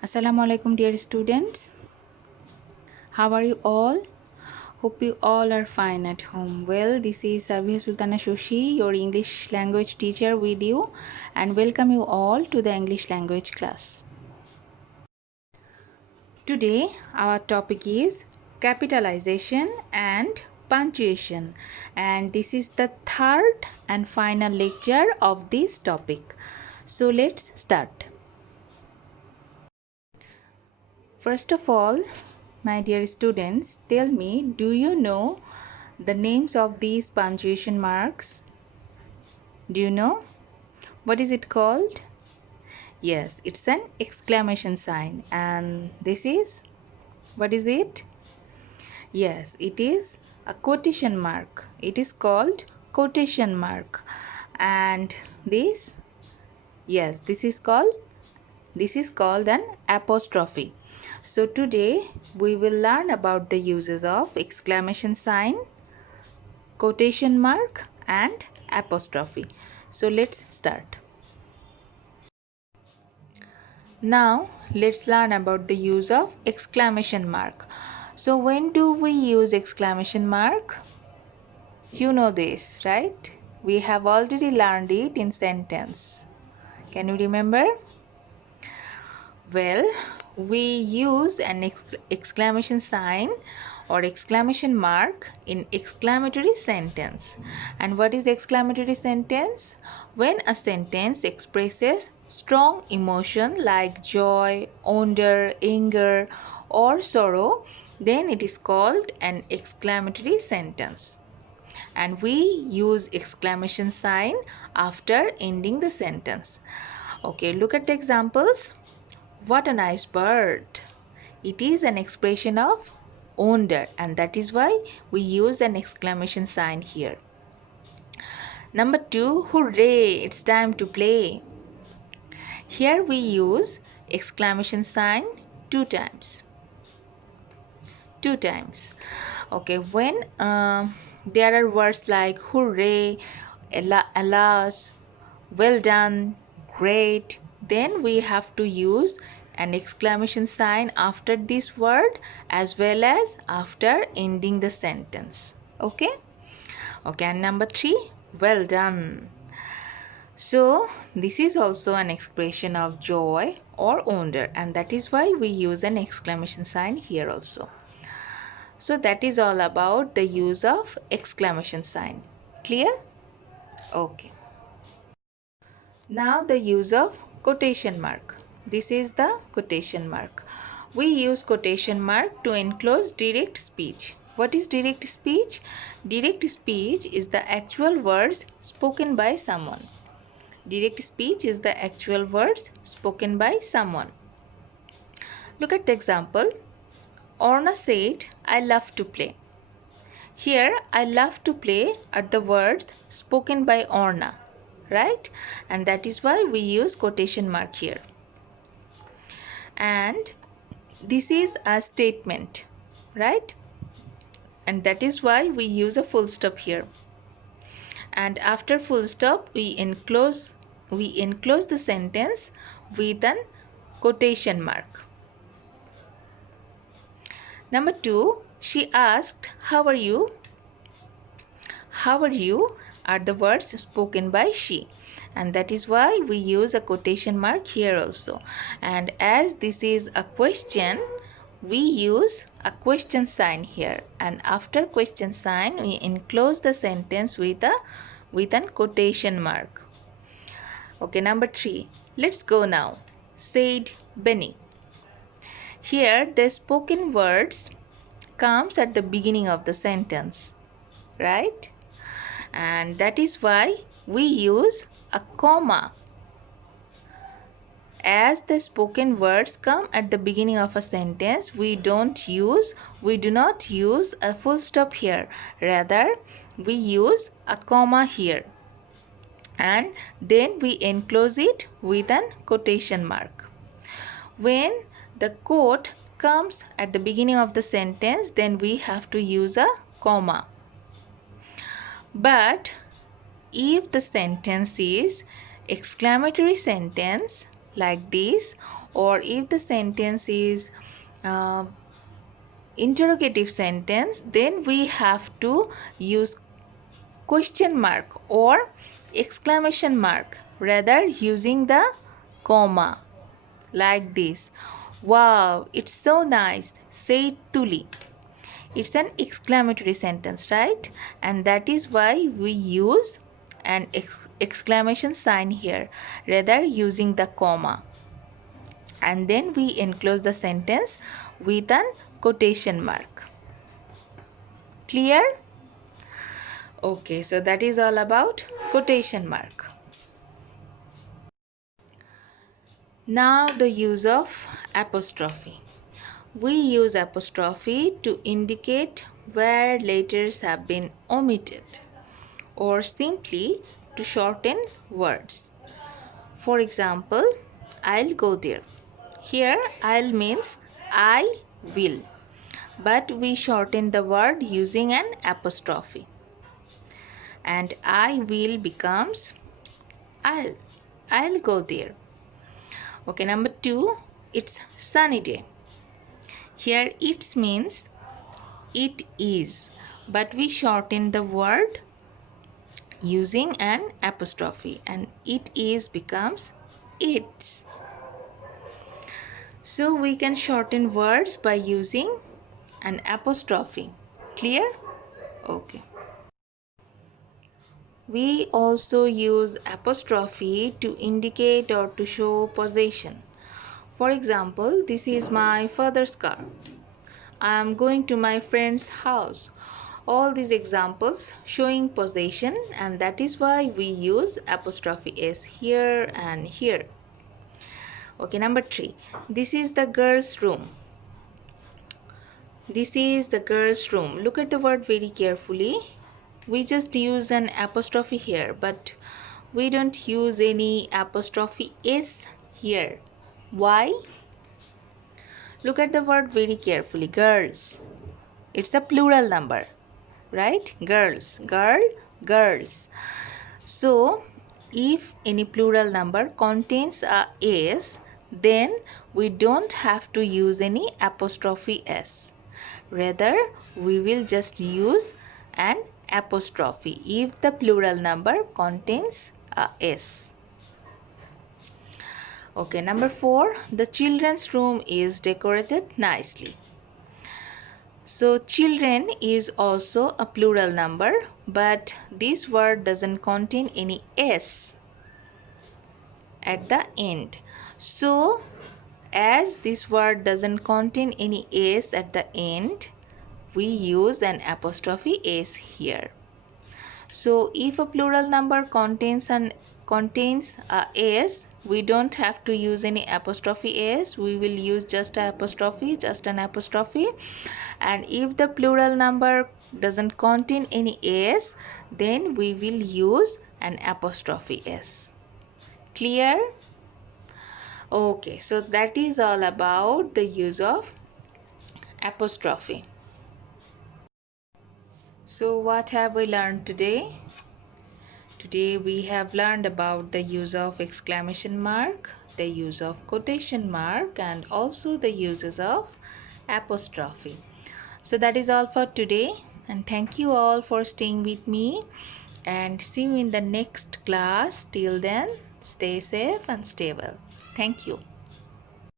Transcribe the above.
Assalamu alaikum, dear students. How are you all? Hope you all are fine at home. Well, this is Sabiha Sultana Shoshi, your English language teacher with you, and welcome you all to the English language class. Today, our topic is capitalization and punctuation, and this is the third and final lecture of this topic. So, let's start. First of all, my dear students, tell me, do you know the names of these punctuation marks? Do you know? What is it called? Yes, it's an exclamation sign. And this is? What is it? Yes, it is a quotation mark. It is called quotation mark. And this? Yes, this is called an apostrophe. So today we will learn about the uses of exclamation sign, quotation mark and apostrophe. So let's start. Now let's learn about the use of exclamation mark. So when do we use exclamation mark? You know this, right? We have already learned it in sentence. Can you remember? Well, we use an exclamation sign or exclamation mark in exclamatory sentence. And what is exclamatory sentence? When a sentence expresses strong emotion like joy, wonder, anger, or sorrow, then it is called an exclamatory sentence. And we use exclamation sign after ending the sentence. Okay, look at the examples. What a nice bird. It is an expression of wonder, and that is why we use an exclamation sign here. Number 2, hooray, it's time to play. Here we use exclamation sign two times. Okay, when there are words like hooray, alas, well done, great, then we have to use an exclamation sign after this word as well as after ending the sentence. Okay, and number 3, well done. So this is also an expression of joy or wonder, and that is why we use an exclamation sign here also. So that is all about the use of exclamation sign. Clear? Okay. Now the use of quotation mark. This is the quotation mark. We use quotation mark to enclose direct speech. What is direct speech? Direct speech is the actual words spoken by someone. Direct speech is the actual words spoken by someone. Look at the example. Orna said, I love to play. Here, I love to play are the words spoken by Orna, right? And that is why we use quotation mark here. And this is a statement, right? And that is why we use a full stop here. And after full stop, we enclose the sentence with an quotation mark. Number 2, she asked, how are you? How are you are the words spoken by she, and that is why we use a quotation mark here also. And as this is a question, we use a question sign here, and after question sign we enclose the sentence with an quotation mark. Okay, number 3, let's go now, said Benny. Here the spoken words comes at the beginning of the sentence, right? And that is why we use a comma. As the spoken words come at the beginning of a sentence, we do not use a full stop here. Rather, we use a comma here. And then we enclose it with an quotation mark. When the quote comes at the beginning of the sentence, then we have to use a comma. But if the sentence is exclamatory sentence like this, or if the sentence is uh, interrogative sentence, then we have to use question mark or exclamation mark rather using the comma, like this. Wow, it's so nice, said Tuli. It's an exclamatory sentence, right? And that is why we use an exclamation sign here rather using the comma. And then we enclose the sentence with an quotation mark. Clear? Okay, so that is all about quotation mark. Now the use of apostrophe. We use apostrophe to indicate where letters have been omitted or simply to shorten words. For example, I'll go there. Here, I'll means I will, but we shorten the word using an apostrophe. And I will becomes I'll. I'll go there. Okay, number 2, it's sunny day. Here it means it is, but we shorten the word using an apostrophe, and it is becomes it's. So we can shorten words by using an apostrophe. Clear? Okay. We also use apostrophe to indicate or to show possession. For example, this is my father's car. I am going to my friend's house. All these examples showing possession, and that is why we use apostrophe s here and here. Okay, number 3. This is the girl's room. This is the girl's room. Look at the word very carefully. We just use an apostrophe here, but we don't use any apostrophe s here. Why? Look at the word very carefully. Girls. It's a plural number, right? Girls. Girl, girls. So, if any plural number contains a s, then we don't have to use any apostrophe s. Rather, we will just use an apostrophe if the plural number contains a s. Okay, number 4, the children's room is decorated nicely. So, children is also a plural number, but this word doesn't contain any s at the end. So, as this word doesn't contain any s at the end, we use an apostrophe s here. So, if a plural number contains a s, we don't have to use any apostrophe s. We will use just an apostrophe. And if the plural number doesn't contain any s, then we will use an apostrophe s. Clear? Okay, so that is all about the use of apostrophe. So what have we learned today? Today we have learned about the use of exclamation mark, the use of quotation mark, and also the uses of apostrophe. So that is all for today, and thank you all for staying with me, and see you in the next class. Till then, stay safe and stay well. Thank you.